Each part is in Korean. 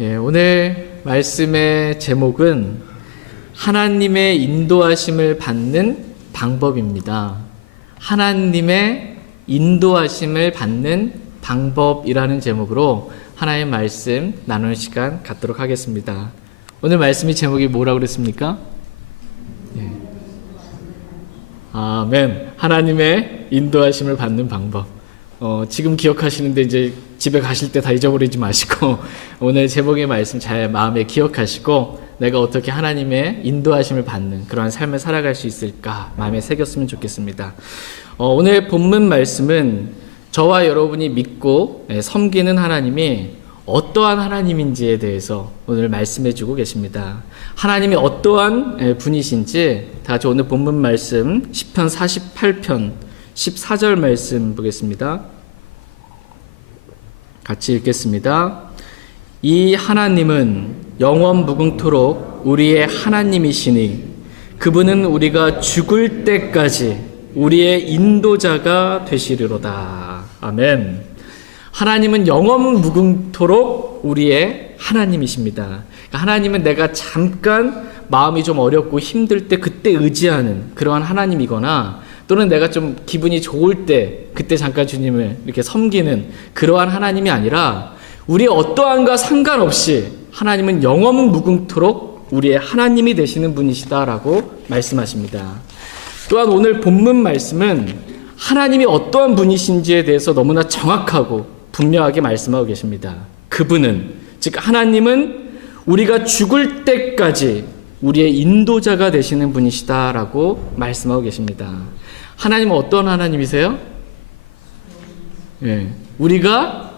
오늘 말씀의 제목은 하나님의 인도하심을 받는 방법입니다. 하나님의 인도하심을 받는 방법이라는 제목으로 하나의 말씀 나누는 시간 갖도록 하겠습니다. 오늘 말씀의 제목이 뭐라고 그랬습니까? 아멘. 하나님의 인도하심을 받는 방법. 지금 기억하시는데 이제 집에 가실 때 다 잊어버리지 마시고 오늘 제목의 말씀 잘 마음에 기억하시고 내가 어떻게 하나님의 인도하심을 받는 그러한 삶을 살아갈 수 있을까 마음에 새겼으면 좋겠습니다. 오늘 본문 말씀은 저와 여러분이 믿고 섬기는 하나님이 어떠한 하나님인지에 대해서 오늘 말씀해 주고 계십니다. 하나님이 어떠한 분이신지 다 같이 오늘 본문 말씀 시편 48편 14절 말씀 보겠습니다. 같이 읽겠습니다. 이 하나님은 영원 무궁토록 우리의 하나님이시니 그분은 우리가 죽을 때까지 우리의 인도자가 되시리로다. 아멘. 하나님은 영원 무궁토록 우리의 하나님이십니다. 그러니까 하나님은 내가 잠깐 마음이 좀 어렵고 힘들 때 그때 의지하는 그러한 하나님이거나 또는 내가 좀 기분이 좋을 때 그때 잠깐 주님을 이렇게 섬기는 그러한 하나님이 아니라 우리의 어떠한가 상관없이 하나님은 영원 무궁토록 우리의 하나님이 되시는 분이시다라고 말씀하십니다. 또한 오늘 본문 말씀은 하나님이 어떠한 분이신지에 대해서 너무나 정확하고 분명하게 말씀하고 계십니다. 그분은, 즉 하나님은 우리가 죽을 때까지 우리의 인도자가 되시는 분이시다라고 말씀하고 계십니다. 하나님은 어떤 하나님이세요? 우리가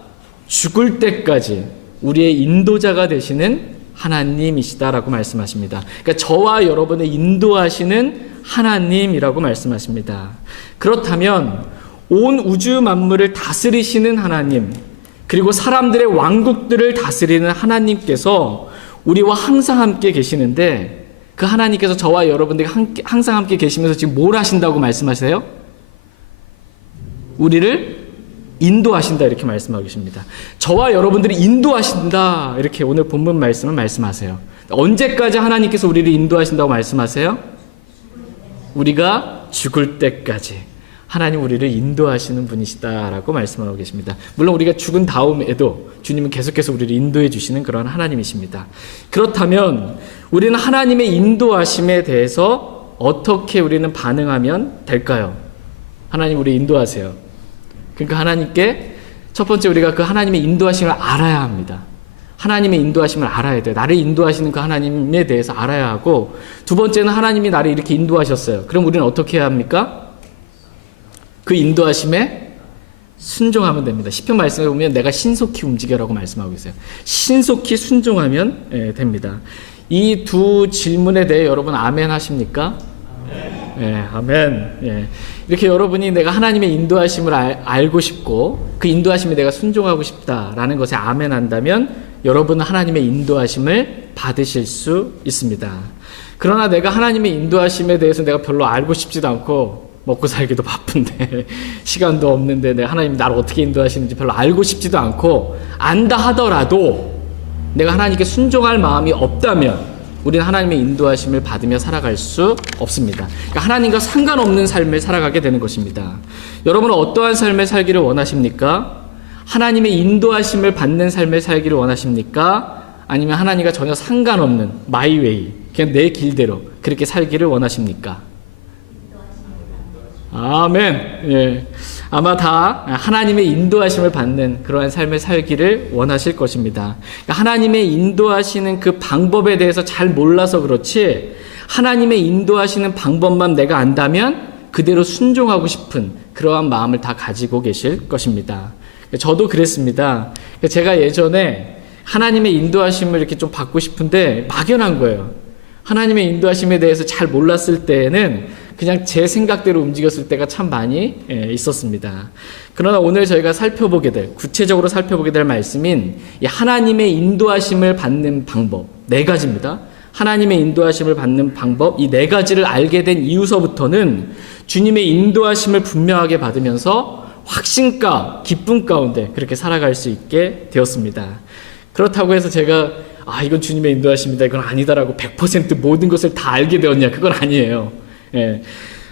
죽을 때까지 우리의 인도자가 되시는 하나님이시다라고 말씀하십니다. 그러니까 저와 여러분을 인도하시는 하나님이라고 말씀하십니다. 그렇다면 온 우주 만물을 다스리시는 하나님, 그리고 사람들의 왕국들을 다스리는 하나님께서 우리와 항상 함께 계시는데 그 하나님께서 저와 여러분들이 항상 함께 계시면서 지금 뭘 하신다고 말씀하세요? 우리를 인도하신다 이렇게 말씀하고 계십니다. 저와 여러분들이 인도하신다 이렇게 오늘 본문 말씀을 말씀하세요. 언제까지 하나님께서 우리를 인도하신다고 말씀하세요? 우리가 죽을 때까지 하나님 우리를 인도하시는 분이시다라고 말씀하고 계십니다. 물론 우리가 죽은 다음에도 주님은 계속해서 우리를 인도해 주시는 그런 하나님이십니다. 그렇다면 우리는 하나님의 인도하심에 대해서 어떻게 우리는 반응하면 될까요? 하나님 우리 인도하세요. 그러니까 하나님께 첫 번째 우리가 그 하나님의 인도하심을 알아야 합니다. 하나님의 인도하심을 알아야 돼요. 나를 인도하시는 그 하나님에 대해서 알아야 하고, 두 번째는 하나님이 나를 이렇게 인도하셨어요. 그럼 우리는 어떻게 해야 합니까? 그 인도하심에 순종하면 됩니다. 시편 말씀에 보면 내가 신속히 움직여라고 말씀하고 있어요. 신속히 순종하면 됩니다. 이 두 질문에 대해 여러분 아멘 하십니까? 아멘. 이렇게 여러분이 내가 하나님의 인도하심을 알고 싶고 그 인도하심에 내가 순종하고 싶다라는 것에 아멘 한다면 여러분은 하나님의 인도하심을 받으실 수 있습니다. 그러나 내가 하나님의 인도하심에 대해서 내가 별로 알고 싶지도 않고 먹고 살기도 바쁜데 시간도 없는데 내가 하나님 나를 어떻게 인도하시는지 별로 알고 싶지도 않고 안다 하더라도 내가 하나님께 순종할 마음이 없다면 우리는 하나님의 인도하심을 받으며 살아갈 수 없습니다. 그러니까 하나님과 상관없는 삶을 살아가게 되는 것입니다. 여러분은 어떠한 삶을 살기를 원하십니까? 하나님의 인도하심을 받는 삶을 살기를 원하십니까? 아니면 하나님과 전혀 상관없는 마이 웨이, 그냥 내 길대로 그렇게 살기를 원하십니까? 아멘. 아마 다 하나님의 인도하심을 받는 그러한 삶을 살기를 원하실 것입니다. 하나님의 인도하시는 그 방법에 대해서 잘 몰라서 그렇지 하나님의 인도하시는 방법만 내가 안다면 그대로 순종하고 싶은 그러한 마음을 다 가지고 계실 것입니다. 저도 그랬습니다. 제가 예전에 하나님의 인도하심을 이렇게 좀 받고 싶은데 막연한 거예요. 하나님의 인도하심에 대해서 잘 몰랐을 때에는 그냥 제 생각대로 움직였을 때가 참 많이 있었습니다. 그러나 오늘 저희가 구체적으로 살펴보게 될 말씀인 이 하나님의 인도하심을 받는 방법 4가지입니다. 하나님의 인도하심을 받는 방법 이 4가지를 알게 된 이후서부터는 주님의 인도하심을 분명하게 받으면서 확신과 기쁨 가운데 그렇게 살아갈 수 있게 되었습니다. 그렇다고 해서 제가 이건 주님의 인도하십니다, 이건 아니다라고 100% 모든 것을 다 알게 되었냐? 그건 아니에요. 예.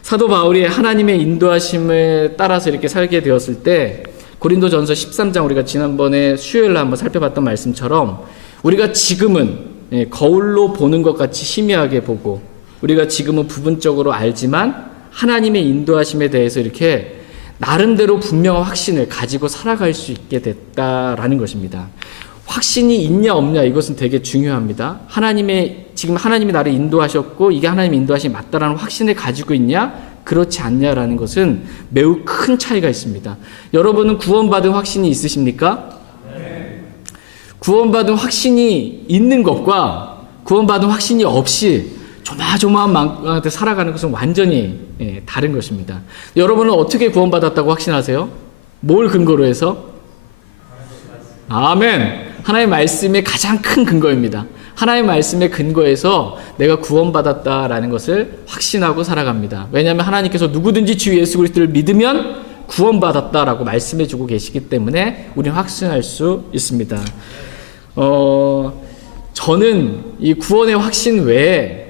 사도 바울이 하나님의 인도하심에 따라서 이렇게 살게 되었을 때 고린도전서 13장 우리가 지난번에 수요일날 한번 살펴봤던 말씀처럼 우리가 지금은 거울로 보는 것 같이 희미하게 보고 우리가 지금은 부분적으로 알지만 하나님의 인도하심에 대해서 이렇게 나름대로 분명한 확신을 가지고 살아갈 수 있게 됐다라는 것입니다. 확신이 있냐 없냐 이것은 되게 중요합니다. 지금 하나님이 나를 인도하셨고 이게 하나님의 인도하심이 맞다라는 확신을 가지고 있냐 그렇지 않냐라는 것은 매우 큰 차이가 있습니다. 여러분은 구원받은 확신이 있으십니까? 네. 구원받은 확신이 있는 것과 구원받은 확신이 없이 조마조마한 마음한테 살아가는 것은 완전히 다른 것입니다. 여러분은 어떻게 구원받았다고 확신하세요? 뭘 근거로 해서? 아멘. 하나님의 말씀의 가장 큰 근거입니다. 하나님의 말씀의 근거에서 내가 구원받았다라는 것을 확신하고 살아갑니다. 왜냐하면 하나님께서 누구든지 주 예수 그리스도를 믿으면 구원받았다라고 말씀해주고 계시기 때문에 우리는 확신할 수 있습니다. 저는 이 구원의 확신 외에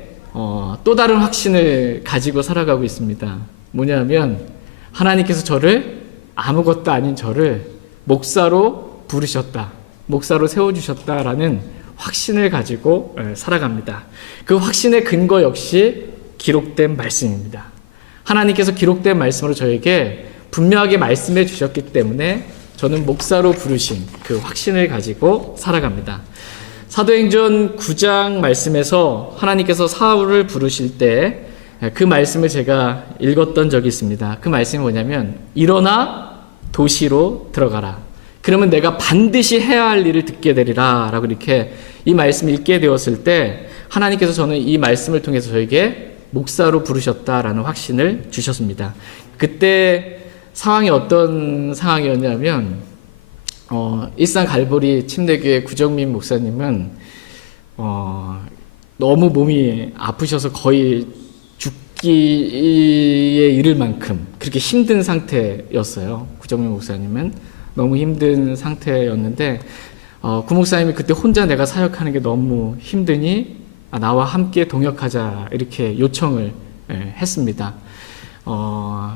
또 다른 확신을 가지고 살아가고 있습니다. 뭐냐면 하나님께서 저를 아무것도 아닌 저를 목사로 부르셨다. 목사로 세워주셨다라는 확신을 가지고 살아갑니다. 그 확신의 근거 역시 기록된 말씀입니다. 하나님께서 기록된 말씀으로 저에게 분명하게 말씀해 주셨기 때문에 저는 목사로 부르신 그 확신을 가지고 살아갑니다. 사도행전 9장 말씀에서 하나님께서 사울을 부르실 때 그 말씀을 제가 읽었던 적이 있습니다. 그 말씀이 뭐냐면 일어나 도시로 들어가라. 그러면 내가 반드시 해야 할 일을 듣게 되리라 라고 이렇게 이 말씀을 읽게 되었을 때 하나님께서 저는 이 말씀을 통해서 저에게 목사로 부르셨다라는 확신을 주셨습니다. 그때 상황이 어떤 상황이었냐면 일산 갈보리 침례교회 구정민 목사님은 너무 몸이 아프셔서 거의 죽기에 이를 만큼 그렇게 힘든 상태였어요. 구정민 목사님은 너무 힘든 상태였는데 구 목사님이 그때 혼자 내가 사역하는 게 너무 힘드니 나와 함께 동역하자 이렇게 요청을 했습니다.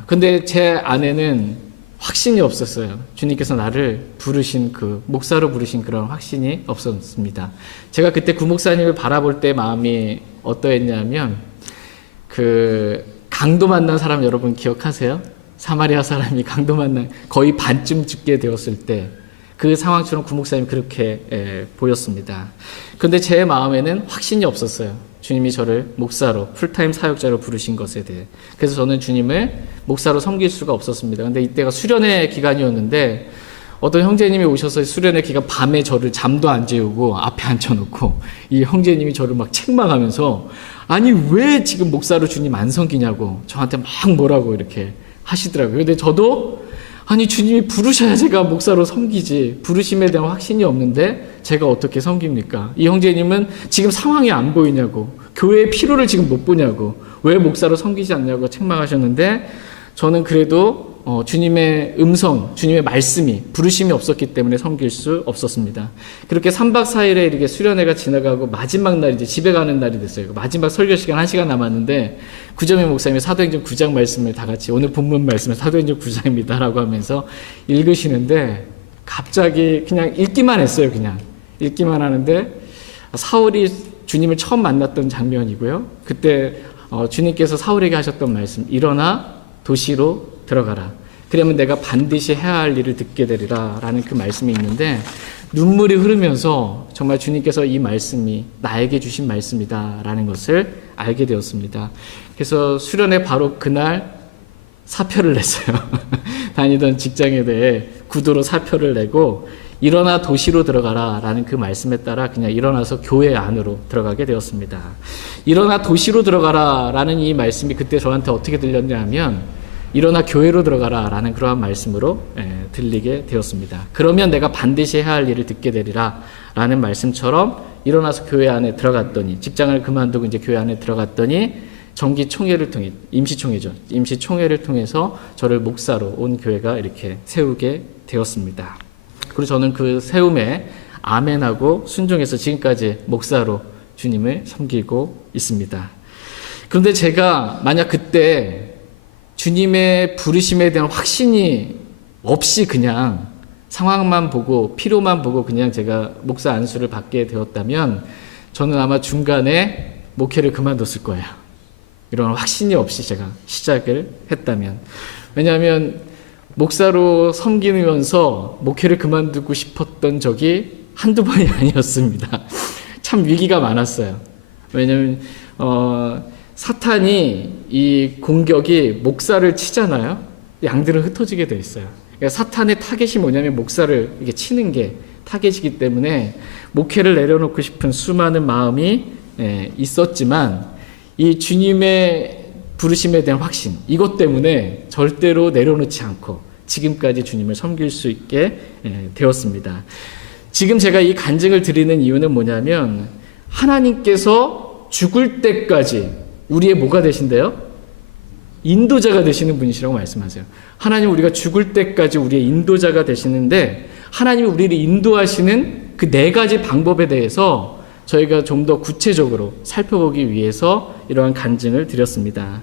근데 제 안에는 확신이 없었어요. 주님께서 나를 부르신 목사로 부르신 그런 확신이 없었습니다. 제가 그때 구 목사님을 바라볼 때 마음이 어떠했냐면 강도 만난 사람 여러분 기억하세요? 사마리아 사람이 강도 만난 거의 반쯤 죽게 되었을 때 그 상황처럼 구 목사님이 그렇게 보였습니다. 그런데 제 마음에는 확신이 없었어요. 주님이 저를 목사로 풀타임 사역자로 부르신 것에 대해. 그래서 저는 주님을 목사로 섬길 수가 없었습니다. 근데 이때가 수련회 기간이었는데 어떤 형제님이 오셔서 수련회 기간 밤에 저를 잠도 안 재우고 앞에 앉혀놓고 이 형제님이 저를 막 책망하면서 아니 왜 지금 목사로 주님 안 섬기냐고 저한테 막 뭐라고 이렇게 하시더라고요. 근데 저도 아니 주님이 부르셔야 제가 목사로 섬기지 부르심에 대한 확신이 없는데 제가 어떻게 섬깁니까? 이 형제님은 지금 상황이 안 보이냐고 교회의 필요를 지금 못 보냐고 왜 목사로 섬기지 않냐고 책망하셨는데 저는 그래도 주님의 음성, 주님의 말씀이 부르심이 없었기 때문에 섬길 수 없었습니다. 그렇게 3박 4일에 이렇게 수련회가 지나가고 마지막 날 이제 집에 가는 날이 됐어요. 마지막 설교 시간 1시간 남았는데 구정민 목사님이 사도행전 9장 말씀을 다 같이 오늘 본문 말씀은 사도행전 9장입니다 라고 하면서 읽으시는데 갑자기 그냥 읽기만 했어요. 그냥 읽기만 하는데 사울이 주님을 처음 만났던 장면이고요. 그때 주님께서 사울에게 하셨던 말씀 일어나 도시로 들어가라. 그러면 내가 반드시 해야 할 일을 듣게 되리라 라는 그 말씀이 있는데 눈물이 흐르면서 정말 주님께서 이 말씀이 나에게 주신 말씀이다 라는 것을 알게 되었습니다. 그래서 수련회 바로 그날 사표를 냈어요. 다니던 직장에 대해 구두로 사표를 내고 일어나 도시로 들어가라 라는 그 말씀에 따라 그냥 일어나서 교회 안으로 들어가게 되었습니다. 일어나 도시로 들어가라 라는 이 말씀이 그때 저한테 어떻게 들렸냐 하면 일어나 교회로 들어가라 라는 그러한 말씀으로 들리게 되었습니다. 그러면 내가 반드시 해야 할 일을 듣게 되리라 라는 말씀처럼 일어나서 교회 안에 들어갔더니 직장을 그만두고 이제 교회 안에 들어갔더니 정기총회를 통해 임시총회를 통해서 저를 목사로 온 교회가 이렇게 세우게 되었습니다. 그리고 저는 그 세움에 아멘하고 순종해서 지금까지 목사로 주님을 섬기고 있습니다. 그런데 제가 만약 그때 주님의 부르심에 대한 확신이 없이 그냥 상황만 보고 필요만 보고 그냥 제가 목사 안수를 받게 되었다면 저는 아마 중간에 목회를 그만뒀을 거예요. 이런 확신이 없이 제가 시작을 했다면. 왜냐하면 목사로 섬기면서 목회를 그만두고 싶었던 적이 한두 번이 아니었습니다. 참 위기가 많았어요. 왜냐하면 사탄이 이 공격이 목사를 치잖아요. 양들은 흩어지게 돼 있어요. 그러니까 사탄의 타겟이 뭐냐면 목사를 이렇게 치는 게 타겟이기 때문에 목회를 내려놓고 싶은 수많은 마음이 있었지만 이 주님의 부르심에 대한 확신, 이것 때문에 절대로 내려놓지 않고 지금까지 주님을 섬길 수 있게 되었습니다. 지금 제가 이 간증을 드리는 이유는 뭐냐면 하나님께서 죽을 때까지 우리의 뭐가 되신대요? 인도자가 되시는 분이시라고 말씀하세요. 하나님 우리가 죽을 때까지 우리의 인도자가 되시는데 하나님이 우리를 인도하시는 그 4가지 방법에 대해서 저희가 좀 더 구체적으로 살펴보기 위해서 이러한 간증을 드렸습니다.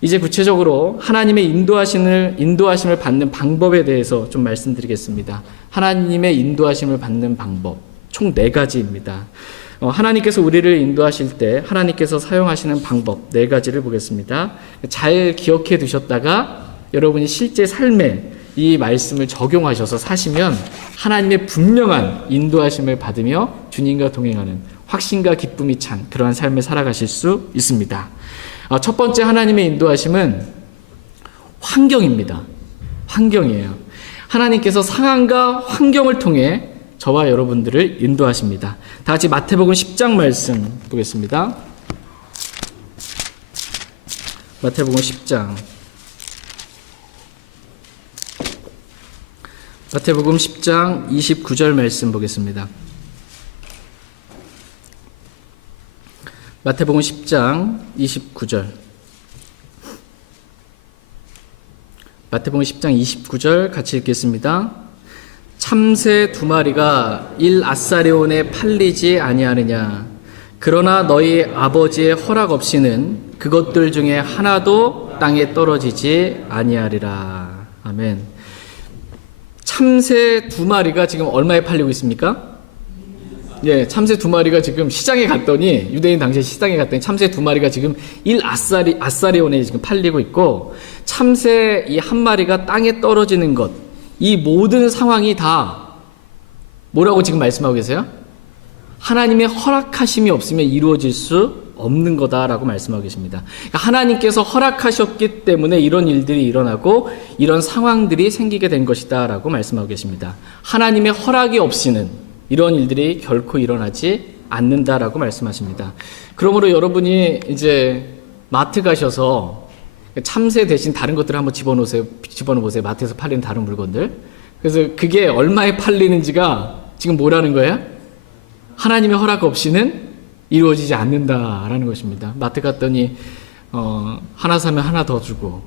이제 구체적으로 하나님의 인도하심을 받는 방법에 대해서 좀 말씀드리겠습니다. 하나님의 인도하심을 받는 방법 총 4가지입니다. 하나님께서 우리를 인도하실 때 하나님께서 사용하시는 방법 4가지를 보겠습니다. 잘 기억해 두셨다가 여러분이 실제 삶에 이 말씀을 적용하셔서 사시면 하나님의 분명한 인도하심을 받으며 주님과 동행하는 확신과 기쁨이 찬 그러한 삶을 살아가실 수 있습니다. 첫 번째 하나님의 인도하심은 환경입니다. 환경이에요. 하나님께서 상황과 환경을 통해 저와 여러분들을 인도하십니다. 다 같이 마태복음 10장 말씀 보겠습니다. 마태복음 10장. 마태복음 10장 29절 말씀 보겠습니다. 마태복음 10장 29절. 마태복음 10장 29절 같이 읽겠습니다. 참새 2마리가 1아사리온에 팔리지 아니하느냐. 그러나 너희 아버지의 허락 없이는 그것들 중에 하나도 땅에 떨어지지 아니하리라. 아멘. 참새 2마리가 지금 얼마에 팔리고 있습니까? 예, 참새 2마리가 지금 시장에 갔더니, 유대인 당시에 시장에 갔더니 참새 2마리가 지금 1아사리온에 지금 팔리고 있고, 참새 이 1마리가 땅에 떨어지는 것, 이 모든 상황이 다 뭐라고 지금 말씀하고 계세요? 하나님의 허락하심이 없으면 이루어질 수 없는 거다라고 말씀하고 계십니다. 그러니까 하나님께서 허락하셨기 때문에 이런 일들이 일어나고 이런 상황들이 생기게 된 것이다 라고 말씀하고 계십니다. 하나님의 허락이 없이는 이런 일들이 결코 일어나지 않는다라고 말씀하십니다. 그러므로 여러분이 이제 마트 가셔서 참새 대신 다른 것들을 한번 집어넣어보세요. 마트에서 팔리는 다른 물건들. 그래서 그게 얼마에 팔리는지가 지금 뭐라는 거예요? 하나님의 허락 없이는 이루어지지 않는다라는 것입니다. 마트 갔더니 하나 사면 하나 더 주고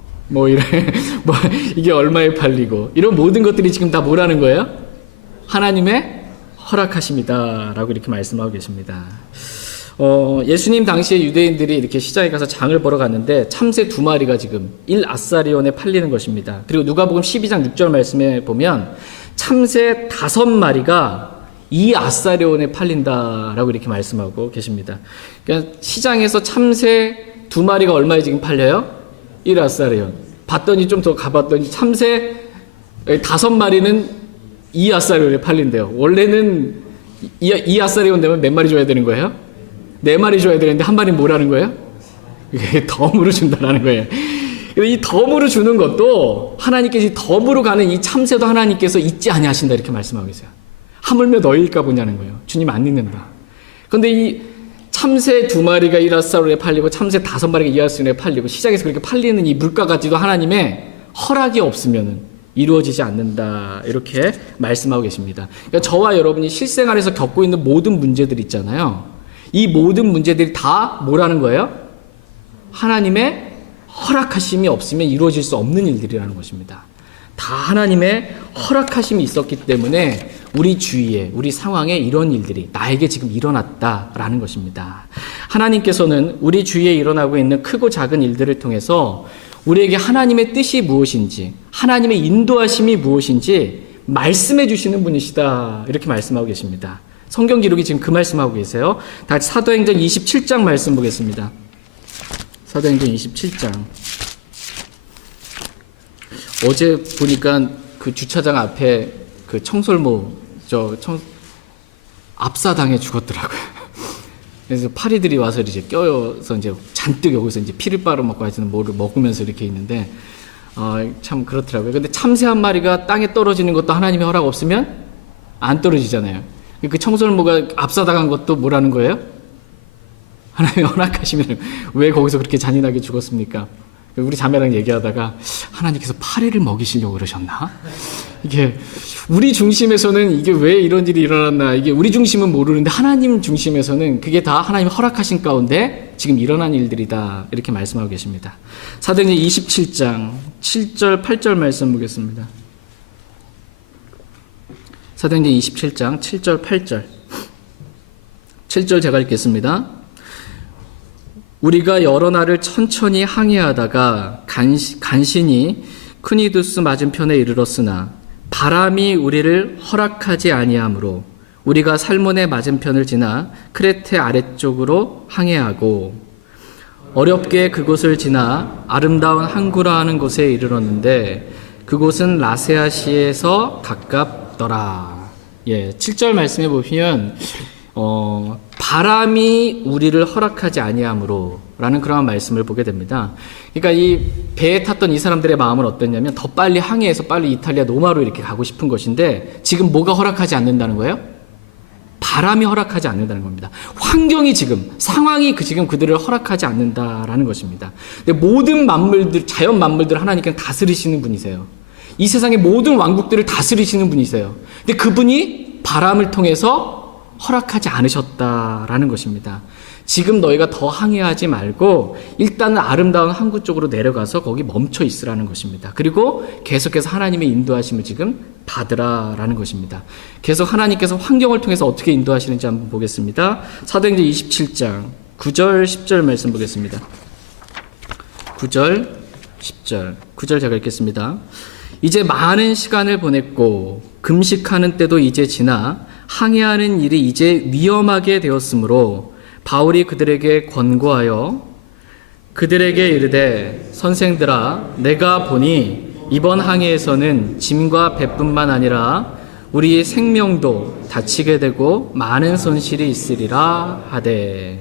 이게 얼마에 팔리고 이런 모든 것들이 지금 다 뭐라는 거예요? 하나님의 허락하심이다라고 이렇게 말씀하고 계십니다. 예수님 당시에 유대인들이 이렇게 시장에 가서 장을 보러 갔는데 참새 2마리가 지금 1아사리온에 팔리는 것입니다. 그리고 누가복음 12장 6절 말씀에 보면 참새 5마리가 2아사리온에 팔린다라고 이렇게 말씀하고 계십니다. 그러니까 시장에서 참새 2마리가 얼마에 지금 팔려요? 1아사리온. 봤더니 좀 더 가봤더니 참새 5마리는 2아사리온에 팔린대요. 원래는 2아사리온 되면 몇 마리 줘야 되는 거예요? 4마리 줘야 되는데 한 마리는 뭐라는 거예요? 이게 덤으로 준다라는 거예요. 이 덤으로 주는 것도 하나님께서 덤으로 가는 이 참새도 하나님께서 잊지 아니하신다 이렇게 말씀하고 계세요. 하물며 너희일까 보냐는 거예요. 주님 안 잊는다. 그런데 이 참새 2마리가 1아사리온에 팔리고 참새 5마리가 2아사리온에 팔리고 시장에서 그렇게 팔리는 이 물가까지도 하나님의 허락이 없으면은 이루어지지 않는다 이렇게 말씀하고 계십니다. 그러니까 저와 여러분이 실생활에서 겪고 있는 모든 문제들 있잖아요. 이 모든 문제들이 다 뭐라는 거예요? 하나님의 허락하심이 없으면 이루어질 수 없는 일들이라는 것입니다. 다 하나님의 허락하심이 있었기 때문에 우리 주위에, 우리 상황에 이런 일들이 나에게 지금 일어났다라는 것입니다. 하나님께서는 우리 주위에 일어나고 있는 크고 작은 일들을 통해서 우리에게 하나님의 뜻이 무엇인지, 하나님의 인도하심이 무엇인지 말씀해 주시는 분이시다, 이렇게 말씀하고 계십니다. 성경 기록이 지금 그 말씀하고 계세요. 다시 사도행전 27장 말씀 보겠습니다. 사도행전 27장. 어제 보니까 그 주차장 앞에 그 청설모 압사당해 죽었더라고요. 그래서 파리들이 와서 이제 껴서 이제 잔뜩 여기서 이제 피를 빨아먹고 하여튼 뭐를 먹으면서 이렇게 있는데 참 그렇더라고요. 근데 참새 한 마리가 땅에 떨어지는 것도 하나님의 허락 없으면 안 떨어지잖아요. 그 청설모가 압사당한 것도 뭐라는 거예요? 하나님의 허락하시면 왜 거기서 그렇게 잔인하게 죽었습니까? 우리 자매랑 얘기하다가 하나님께서 파리를 먹이시려고 그러셨나? 이게 우리 중심에서는 이게 왜 이런 일이 일어났나, 이게 우리 중심은 모르는데 하나님 중심에서는 그게 다 하나님 허락하신 가운데 지금 일어난 일들이다, 이렇게 말씀하고 계십니다. 사도행전 27장 7절 8절 말씀 보겠습니다. 사도행전 27장 7절 8절. 7절 제가 읽겠습니다. 우리가 여러 날을 천천히 항해하다가 간신히 크니두스 맞은편에 이르렀으나 바람이 우리를 허락하지 아니하므로 우리가 살몬의 맞은편을 지나 크레테 아래쪽으로 항해하고 어렵게 그곳을 지나 아름다운 항구라 하는 곳에 이르렀는데 그곳은 라세아시에서 가깝더라. 7절 말씀해 보시면 바람이 우리를 허락하지 아니하므로 라는 그러한 말씀을 보게 됩니다. 그러니까 이 배에 탔던 이 사람들의 마음은 어땠냐면 더 빨리 항해해서 빨리 이탈리아 로마로 이렇게 가고 싶은 것인데 지금 뭐가 허락하지 않는다는 거예요? 바람이 허락하지 않는다는 겁니다. 환경이 지금, 상황이 지금 그들을 허락하지 않는다라는 것입니다. 근데 모든 만물들, 자연 만물들을 하나님께는 다스리시는 분이세요. 이 세상의 모든 왕국들을 다스리시는 분이세요. 근데 그분이 바람을 통해서 허락하지 않으셨다라는 것입니다. 지금 너희가 더 항해하지 말고 일단은 아름다운 항구 쪽으로 내려가서 거기 멈춰 있으라는 것입니다. 그리고 계속해서 하나님의 인도하심을 지금 받으라라는 것입니다. 계속 하나님께서 환경을 통해서 어떻게 인도하시는지 한번 보겠습니다. 사도행전 27장 9절 10절 말씀 보겠습니다. 9절 10절 9절 제가 읽겠습니다. 이제 많은 시간을 보냈고 금식하는 때도 이제 지나 항해하는 일이 이제 위험하게 되었으므로 바울이 그들에게 권고하여 그들에게 이르되 선생들아 내가 보니 이번 항해에서는 짐과 배뿐만 아니라 우리의 생명도 다치게 되고 많은 손실이 있으리라 하되.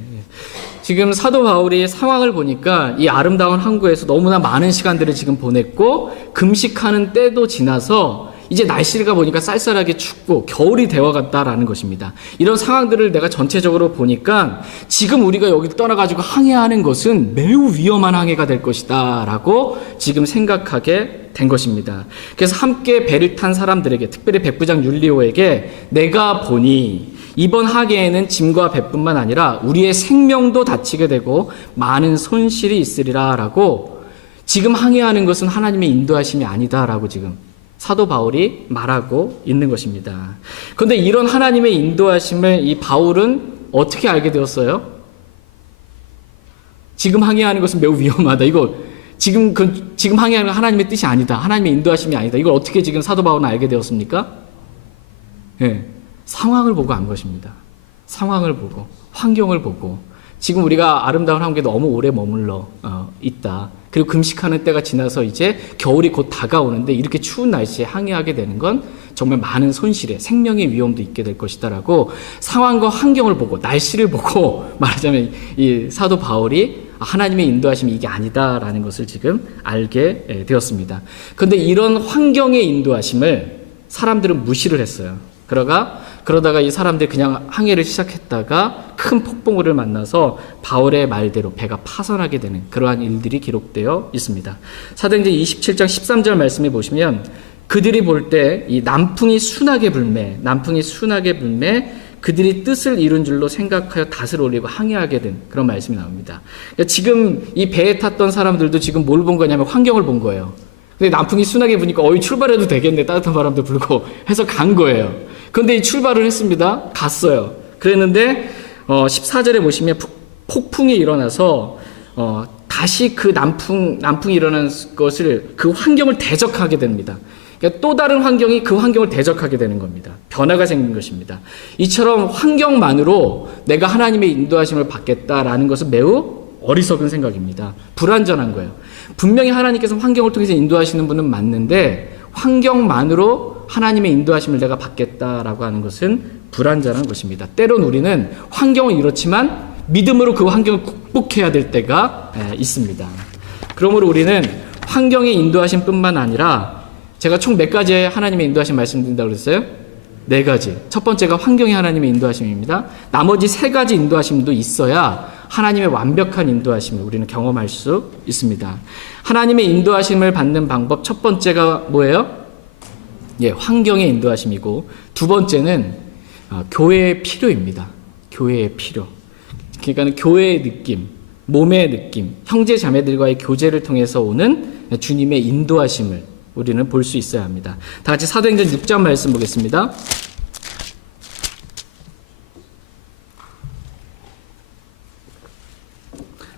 지금 사도 바울이 상황을 보니까 이 아름다운 항구에서 너무나 많은 시간들을 지금 보냈고 금식하는 때도 지나서 이제 날씨가 보니까 쌀쌀하게 춥고 겨울이 되어갔다라는 것입니다. 이런 상황들을 내가 전체적으로 보니까 지금 우리가 여기를 떠나가지고 항해하는 것은 매우 위험한 항해가 될 것이다 라고 지금 생각하게 된 것입니다. 그래서 함께 배를 탄 사람들에게, 특별히 백부장 율리오에게 내가 보니 이번 항해에는 짐과 배뿐만 아니라 우리의 생명도 다치게 되고 많은 손실이 있으리라 라고, 지금 항해하는 것은 하나님의 인도하심이 아니다 라고 지금 사도 바울이 말하고 있는 것입니다. 그런데 이런 하나님의 인도하심을 이 바울은 어떻게 알게 되었어요? 지금 항해하는 것은 매우 위험하다. 이거 지금 항해하는 건 하나님의 뜻이 아니다. 하나님의 인도하심이 아니다. 이걸 어떻게 지금 사도 바울은 알게 되었습니까? 상황을 보고 안 것입니다. 상황을 보고, 환경을 보고, 지금 우리가 아름다운 항구에 너무 오래 머물러 있다. 그리고 금식하는 때가 지나서 이제 겨울이 곧 다가오는데 이렇게 추운 날씨에 항해하게 되는 건 정말 많은 손실에 생명의 위험도 있게 될 것이다라고 상황과 환경을 보고, 날씨를 보고 말하자면 이 사도 바울이 하나님의 인도하심이 이게 아니다라는 것을 지금 알게 되었습니다. 그런데 이런 환경의 인도하심을 사람들은 무시를 했어요. 그러다가 이 사람들이 그냥 항해를 시작했다가 큰 폭풍우를 만나서 바울의 말대로 배가 파선하게 되는 그러한 일들이 기록되어 있습니다. 사도행전 27장 13절 말씀해 보시면 그들이 볼 때 이 남풍이 순하게 불매 그들이 뜻을 이룬 줄로 생각하여 닷을 올리고 항해하게 된 그런 말씀이 나옵니다. 그러니까 지금 이 배에 탔던 사람들도 지금 뭘 본 거냐면 환경을 본 거예요. 근데 남풍이 순하게 부니까 출발해도 되겠네, 따뜻한 바람도 불고 해서 간 거예요. 그런데 이 출발을 했습니다. 갔어요. 그랬는데 14절에 보시면 폭풍이 일어나서 다시 그 남풍이 일어난 것을, 그 환경을 대적하게 됩니다. 그러니까 또 다른 환경이 그 환경을 대적하게 되는 겁니다. 변화가 생긴 것입니다. 이처럼 환경만으로 내가 하나님의 인도하심을 받겠다라는 것은 매우 어리석은 생각입니다. 불완전한 거예요. 분명히 하나님께서 환경을 통해서 인도하시는 분은 맞는데 환경만으로 하나님의 인도하심을 내가 받겠다라고 하는 것은 불완전한 것입니다. 때론 우리는 환경은 이렇지만 믿음으로 그 환경을 극복해야 될 때가 있습니다. 그러므로 우리는 환경의 인도하심 뿐만 아니라, 제가 총 몇 가지의 하나님의 인도하심 말씀드린다고 그랬어요? 4가지. 첫 번째가 환경의 하나님의 인도하심입니다. 나머지 3가지 인도하심도 있어야 하나님의 완벽한 인도하심을 우리는 경험할 수 있습니다. 하나님의 인도하심을 받는 방법, 첫 번째가 뭐예요? 환경의 인도하심이고, 두 번째는 교회의 필요입니다. 교회의 필요. 그러니까 교회의 느낌, 몸의 느낌, 형제 자매들과의 교제를 통해서 오는 주님의 인도하심을 우리는 볼 수 있어야 합니다. 다 같이 사도행전 6장 말씀 보겠습니다.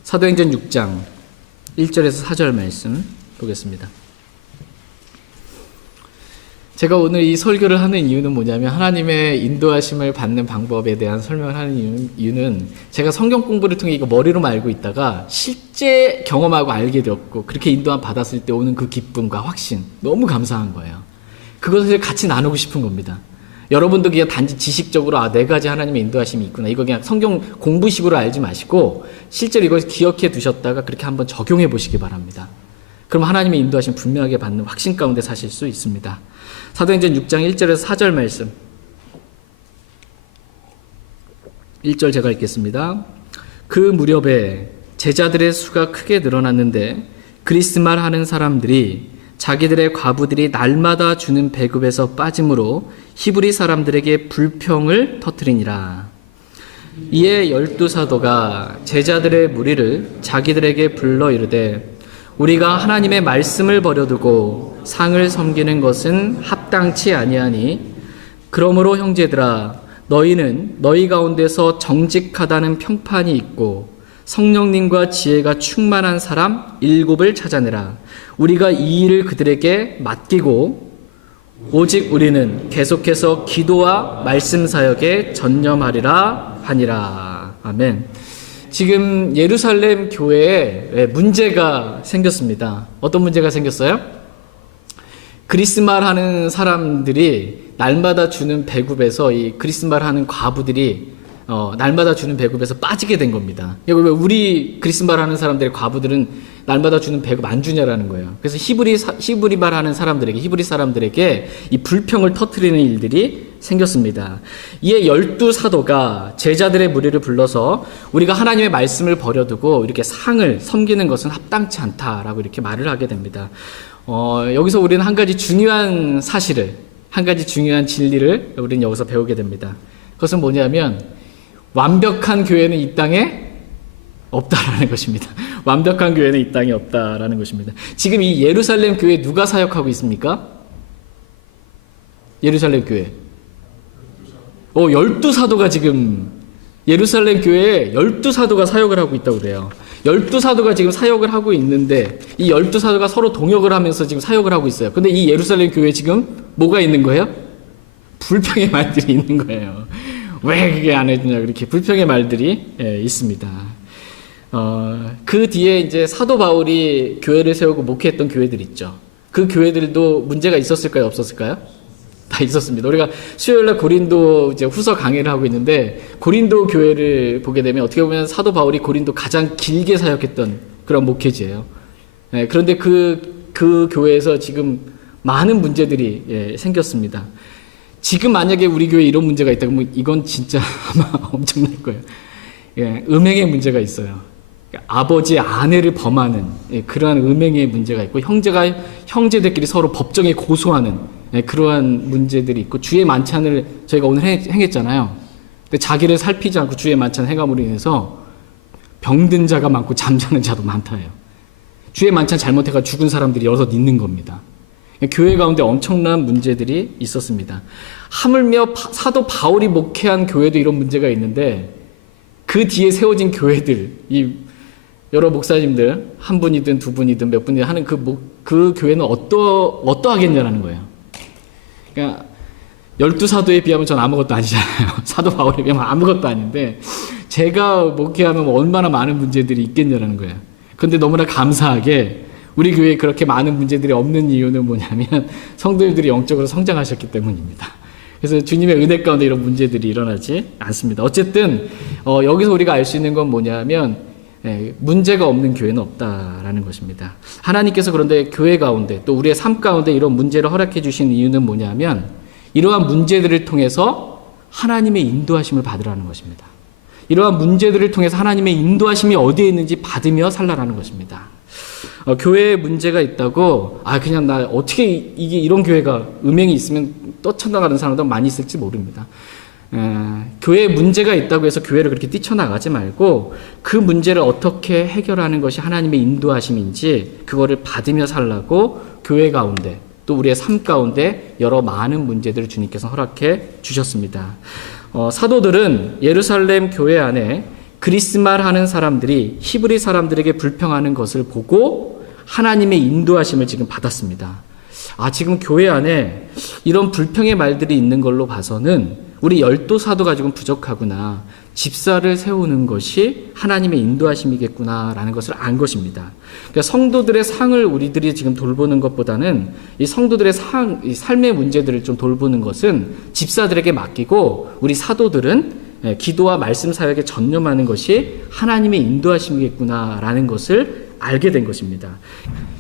사도행전 6장 1절에서 4절 말씀 보겠습니다. 제가 오늘 이 설교를 하는 이유는 뭐냐면, 하나님의 인도하심을 받는 방법에 대한 설명을 하는 이유는 제가 성경 공부를 통해 이거 머리로만 알고 있다가 실제 경험하고 알게 되었고, 그렇게 인도함 받았을 때 오는 그 기쁨과 확신, 너무 감사한 거예요. 그것을 같이 나누고 싶은 겁니다. 여러분도 그냥 단지 지식적으로 4가지 하나님의 인도하심이 있구나, 이거 그냥 성경 공부식으로 알지 마시고 실제로 이걸 기억해 두셨다가 그렇게 한번 적용해 보시기 바랍니다. 그럼 하나님의 인도하심 분명하게 받는 확신 가운데 사실 수 있습니다. 사도행전 6장 1절에서 4절 말씀, 1절 제가 읽겠습니다. 그 무렵에 제자들의 수가 크게 늘어났는데 그리스말 하는 사람들이 자기들의 과부들이 날마다 주는 배급에서 빠짐으로 히브리 사람들에게 불평을 터뜨리니라. 이에 12사도가 제자들의 무리를 자기들에게 불러 이르되, 우리가 하나님의 말씀을 버려두고 상을 섬기는 것은 합당치 아니하니, 그러므로 형제들아, 너희는 너희 가운데서 정직하다는 평판이 있고 성령님과 지혜가 충만한 사람 7을 찾아내라. 우리가 이 일을 그들에게 맡기고 오직 우리는 계속해서 기도와 말씀 사역에 전념하리라 하니라. 아멘. 지금 예루살렘 교회에 문제가 생겼습니다. 어떤 문제가 생겼어요? 그리스말 하는 사람들이 날마다 주는 배급에서 이 그리스말 하는 과부들이 날마다 주는 배급에서 빠지게 된 겁니다. 왜 우리 그리스말 하는 사람들의 과부들은 날마다 주는 배급 안 주냐라는 거예요. 그래서 히브리말 하는 사람들에게, 히브리 사람들에게 이 불평을 터뜨리는 일들이 생겼습니다. 이에 12사도가 제자들의 무리를 불러서 우리가 하나님의 말씀을 버려두고 이렇게 상을 섬기는 것은 합당치 않다라고 이렇게 말을 하게 됩니다. 여기서 우리는 한 가지 중요한 사실을, 한 가지 중요한 진리를 우리는 여기서 배우게 됩니다. 그것은 뭐냐면, 완벽한 교회는 이 땅에 없다라는 것입니다. 완벽한 교회는 이 땅에 없다라는 것입니다. 지금 이 예루살렘 교회에 누가 사역하고 있습니까? 예루살렘 교회. 12사도가 지금 예루살렘 교회에 12사도가 사역을 하고 있다고 그래요. 12사도가 지금 사역을 하고 있는데 이 12사도가 서로 동역을 하면서 지금 사역을 하고 있어요. 근데 이 예루살렘 교회에 지금 뭐가 있는 거예요? 불평의 말들이 있는 거예요. 왜 그게 안 해주냐, 그렇게 불평의 말들이 있습니다. 그 뒤에 이제 사도 바울이 교회를 세우고 목회했던 교회들 있죠. 그 교회들도 문제가 있었을까요, 없었을까요? 다 있었습니다. 우리가 수요일날 고린도 이제 후서 강의를 하고 있는데, 고린도 교회를 보게 되면 어떻게 보면 사도 바울이 고린도 가장 길게 사역했던 그런 목회지예요. 그런데 그 교회에서 지금 많은 문제들이 생겼습니다. 지금 만약에 우리 교회에 이런 문제가 있다 그러면 이건 진짜 아마 엄청날 거예요. 음행의 문제가 있어요. 아버지의 아내를 범하는 그러한 음행의 문제가 있고, 형제들끼리 서로 법정에 고소하는 그러한 문제들이 있고, 주의 만찬을 저희가 오늘 행했잖아요. 근데 자기를 살피지 않고 주의 만찬 행함으로 인해서 병든 자가 많고 잠자는 자도 많다예요. 주의 만찬 잘못해가 죽은 사람들이 여럿 있는 겁니다. 교회 가운데 엄청난 문제들이 있었습니다. 하물며 사도 바울이 목회한 교회도 이런 문제가 있는데 그 뒤에 세워진 교회들, 이 여러 목사님들 한 분이든 두 분이든 몇 분이든 하는 그 교회는 어떠하겠냐라는 거예요. 그러니까 12사도에 비하면 전 아무것도 아니잖아요. 사도 바울에 비하면 아무것도 아닌데 제가 목회하면 얼마나 많은 문제들이 있겠냐라는 거예요. 그런데 너무나 감사하게 우리 교회에 그렇게 많은 문제들이 없는 이유는 뭐냐면 성도들이 영적으로 성장하셨기 때문입니다. 그래서 주님의 은혜 가운데 이런 문제들이 일어나지 않습니다. 어쨌든 여기서 우리가 알 수 있는 건 뭐냐면 문제가 없는 교회는 없다라는 것입니다. 하나님께서 그런데 교회 가운데 또 우리의 삶 가운데 이런 문제를 허락해 주신 이유는 뭐냐면 이러한 문제들을 통해서 하나님의 인도하심을 받으라는 것입니다. 이러한 문제들을 통해서 하나님의 인도하심이 어디에 있는지 받으며 살라라는 것입니다. 교회에 문제가 있다고 그냥 나 어떻게 이게 이런 교회가 음행이 있으면 떠쳐나가는 사람도 많이 있을지 모릅니다. 교회에 문제가 있다고 해서 교회를 그렇게 뛰쳐나가지 말고 그 문제를 어떻게 해결하는 것이 하나님의 인도하심인지 그거를 받으며 살라고 교회 가운데 또 우리의 삶 가운데 여러 많은 문제들을 주님께서 허락해 주셨습니다. 사도들은 예루살렘 교회 안에 그리스말 하는 사람들이 히브리 사람들에게 불평하는 것을 보고 하나님의 인도하심을 지금 받았습니다. 지금 교회 안에 이런 불평의 말들이 있는 걸로 봐서는 우리 12사도가 조금 부족하구나. 집사를 세우는 것이 하나님의 인도하심이겠구나라는 것을 안 것입니다. 그러니까 성도들의 상을 우리들이 지금 돌보는 것보다는 이 성도들의 이 삶의 문제들을 좀 돌보는 것은 집사들에게 맡기고 우리 사도들은 기도와 말씀 사역에 전념하는 것이 하나님의 인도하심이겠구나라는 것을 알게 된 것입니다.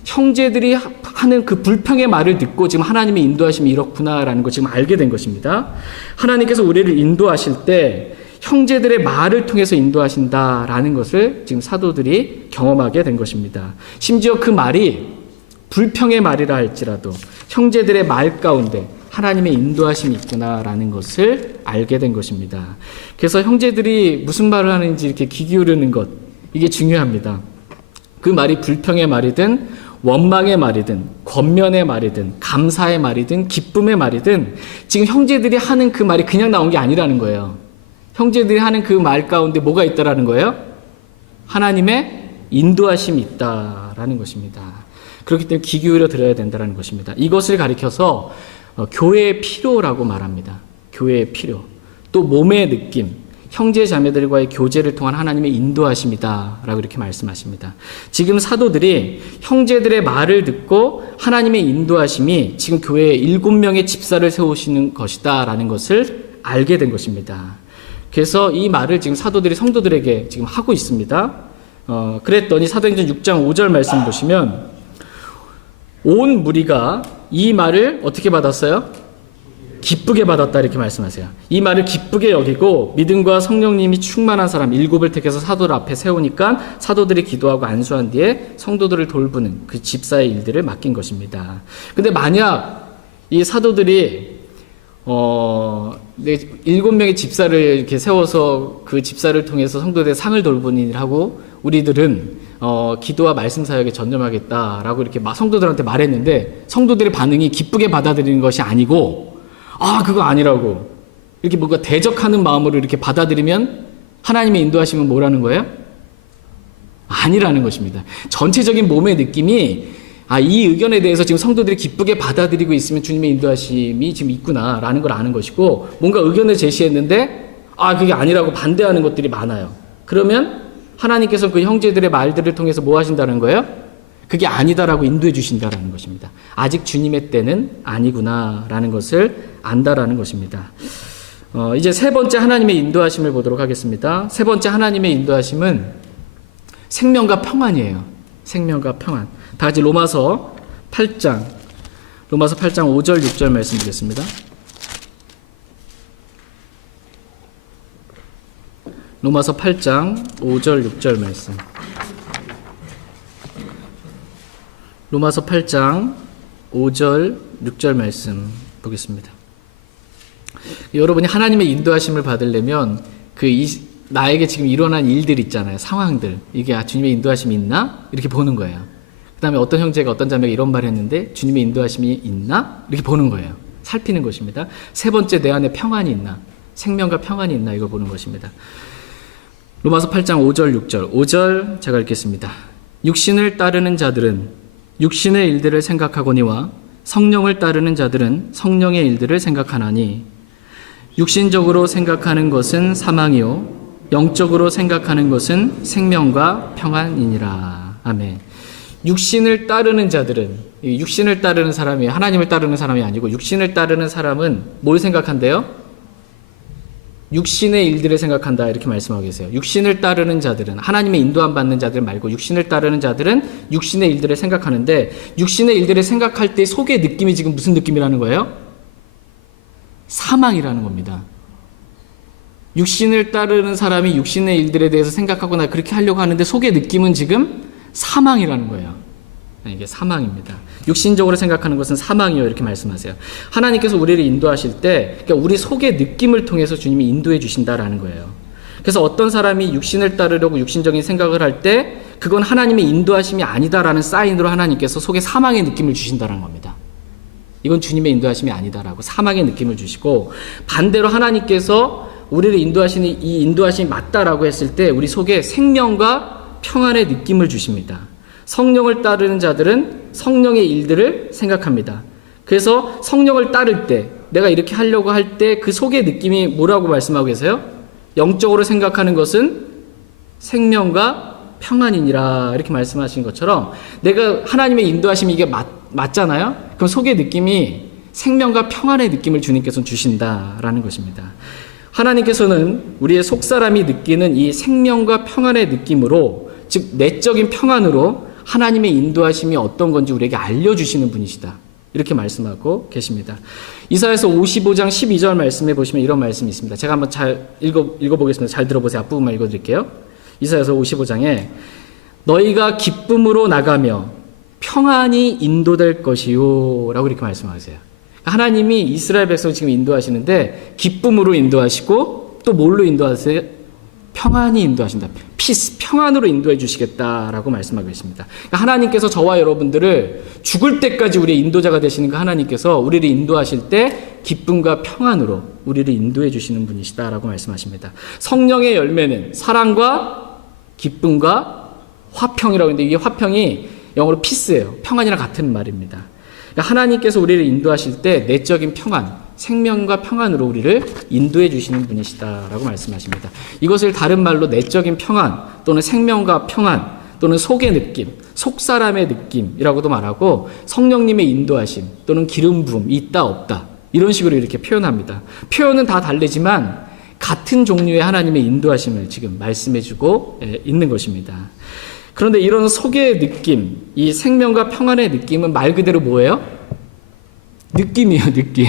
형제들이 하는 그 불평의 말을 듣고 지금 하나님의 인도하심이 이렇구나라는 걸 지금 알게 된 것입니다. 하나님께서 우리를 인도하실 때 형제들의 말을 통해서 인도하신다라는 것을 지금 사도들이 경험하게 된 것입니다. 심지어 그 말이 불평의 말이라 할지라도 형제들의 말 가운데 하나님의 인도하심이 있구나라는 것을 알게 된 것입니다. 그래서 형제들이 무슨 말을 하는지 이렇게 귀 기울이는 것, 이게 중요합니다. 그 말이 불평의 말이든 원망의 말이든 권면의 말이든 감사의 말이든 기쁨의 말이든 지금 형제들이 하는 그 말이 그냥 나온 게 아니라는 거예요. 형제들이 하는 그 말 가운데 뭐가 있다라는 거예요? 하나님의 인도하심이 있다라는 것입니다. 그렇기 때문에 귀 기울여 들어야 된다는 것입니다. 이것을 가리켜서 교회의 필요라고 말합니다. 교회의 필요. 또 몸의 느낌. 형제 자매들과의 교제를 통한 하나님의 인도하심이다 라고 이렇게 말씀하십니다. 지금 사도들이 형제들의 말을 듣고 하나님의 인도하심이 지금 교회에 7명의 집사를 세우시는 것이다 라는 것을 알게 된 것입니다. 그래서 이 말을 지금 사도들이 성도들에게 지금 하고 있습니다. 그랬더니 사도행전 6장 5절 말씀 보시면 온 무리가 이 말을 어떻게 받았어요? 기쁘게 받았다 이렇게 말씀하세요. 이 말을 기쁘게 여기고 믿음과 성령님이 충만한 사람 7을 택해서 사도들 앞에 세우니까 사도들이 기도하고 안수한 뒤에 성도들을 돌보는 그 집사의 일들을 맡긴 것입니다. 근데 만약 이 사도들이 7명의 집사를 이렇게 세워서 그 집사를 통해서 성도들의 상을 돌보는 일을 하고 우리들은 기도와 말씀 사역에 전념하겠다라고 이렇게 성도들한테 말했는데 성도들의 반응이 기쁘게 받아들이는 것이 아니고 그거 아니라고 이렇게 뭔가 대적하는 마음으로 이렇게 받아들이면 하나님의 인도하심은 뭐라는 거예요? 아니라는 것입니다. 전체적인 몸의 느낌이 이 의견에 대해서 지금 성도들이 기쁘게 받아들이고 있으면 주님의 인도하심이 지금 있구나라는 걸 아는 것이고 뭔가 의견을 제시했는데 그게 아니라고 반대하는 것들이 많아요. 그러면 하나님께서 그 형제들의 말들을 통해서 뭐 하신다는 거예요? 그게 아니다라고 인도해 주신다라는 것입니다. 아직 주님의 때는 아니구나라는 것을 안다라는 것입니다. 이제 세 번째 하나님의 인도하심을 보도록 하겠습니다. 세 번째 하나님의 인도하심은 생명과 평안이에요. 생명과 평안. 다 같이 로마서 8장 5절 6절 말씀 드리겠습니다. 로마서 8장 5절 6절 말씀. 로마서 8장 5절 6절 말씀 보겠습니다. 여러분이 하나님의 인도하심을 받으려면 나에게 지금 일어난 일들 있잖아요. 상황들. 이게 주님의 인도하심이 있나? 이렇게 보는 거예요. 다음에 어떤 형제가 어떤 자매가 이런 말을 했는데 주님의 인도하심이 있나? 이렇게 보는 거예요. 살피는 것입니다. 세 번째, 내 안에 평안이 있나? 생명과 평안이 있나? 이걸 보는 것입니다. 로마서 8장 5절 6절 5절 제가 읽겠습니다. 육신을 따르는 자들은 육신의 일들을 생각하거니와 성령을 따르는 자들은 성령의 일들을 생각하나니 육신적으로 생각하는 것은 사망이요 영적으로 생각하는 것은 생명과 평안이니라. 아멘. 육신을 따르는 자들은, 육신을 따르는 사람이 하나님을 따르는 사람이 아니고 육신을 따르는 사람은 뭘 생각한대요? 육신의 일들을 생각한다 이렇게 말씀하고 계세요. 육신을 따르는 자들은, 하나님의 인도함 받는 자들 말고 육신을 따르는 자들은 육신의 일들을 생각하는데, 육신의 일들을 생각할 때 속의 느낌이 지금 무슨 느낌이라는 거예요? 사망이라는 겁니다. 육신을 따르는 사람이 육신의 일들에 대해서 생각하거나 그렇게 하려고 하는데 속의 느낌은 지금 사망이라는 거예요. 이게 사망입니다. 육신적으로 생각하는 것은 사망이요 이렇게 말씀하세요. 하나님께서 우리를 인도하실 때, 그러니까 우리 속의 느낌을 통해서 주님이 인도해 주신다라는 거예요. 그래서 어떤 사람이 육신을 따르려고 육신적인 생각을 할 때 그건 하나님의 인도하심이 아니다라는 사인으로 하나님께서 속에 사망의 느낌을 주신다는 겁니다. 이건 주님의 인도하심이 아니다라고 사망의 느낌을 주시고, 반대로 하나님께서 우리를 인도하시는 이 인도하심이 맞다라고 했을 때 우리 속에 생명과 평안의 느낌을 주십니다. 성령을 따르는 자들은 성령의 일들을 생각합니다. 그래서 성령을 따를 때, 내가 이렇게 하려고 할 때 그 속의 느낌이 뭐라고 말씀하고 계세요? 영적으로 생각하는 것은 생명과 평안이니라 이렇게 말씀하신 것처럼, 내가 하나님의 인도하심이 이게 맞잖아요? 그럼 속의 느낌이 생명과 평안의 느낌을 주님께서는 주신다라는 것입니다. 하나님께서는 우리의 속사람이 느끼는 이 생명과 평안의 느낌으로, 즉 내적인 평안으로 하나님의 인도하심이 어떤 건지 우리에게 알려주시는 분이시다 이렇게 말씀하고 계십니다. 이사야서 55장 12절 말씀해 보시면 이런 말씀이 있습니다. 제가 한번 잘 읽어보겠습니다. 잘 들어보세요. 앞부분만 읽어드릴게요. 이사야서 55장에 너희가 기쁨으로 나가며 평안히 인도될 것이요 라고 이렇게 말씀하세요. 하나님이 이스라엘 백성을 지금 인도하시는데 기쁨으로 인도하시고 또 뭘로 인도하세요? 평안히 인도하신다. 피스, 평안으로 인도해 주시겠다라고 말씀하고 있습니다. 그러니까 하나님께서 저와 여러분들을 죽을 때까지 우리의 인도자가 되시는 그 하나님께서 우리를 인도하실 때 기쁨과 평안으로 우리를 인도해 주시는 분이시다라고 말씀하십니다. 성령의 열매는 사랑과 기쁨과 화평이라고 하는데, 이게 화평이 영어로 피스예요. 평안이랑 같은 말입니다. 그러니까 하나님께서 우리를 인도하실 때 내적인 평안, 생명과 평안으로 우리를 인도해 주시는 분이시다라고 말씀하십니다. 이것을 다른 말로 내적인 평안 또는 생명과 평안 또는 속의 느낌, 속사람의 느낌이라고도 말하고, 성령님의 인도하심 또는 기름 부음이 있다 없다 이런 식으로 이렇게 표현합니다. 표현은 다 다르지만 같은 종류의 하나님의 인도하심을 지금 말씀해 주고 있는 것입니다. 그런데 이런 속의 느낌, 이 생명과 평안의 느낌은 말 그대로 뭐예요? 느낌이에요, 느낌.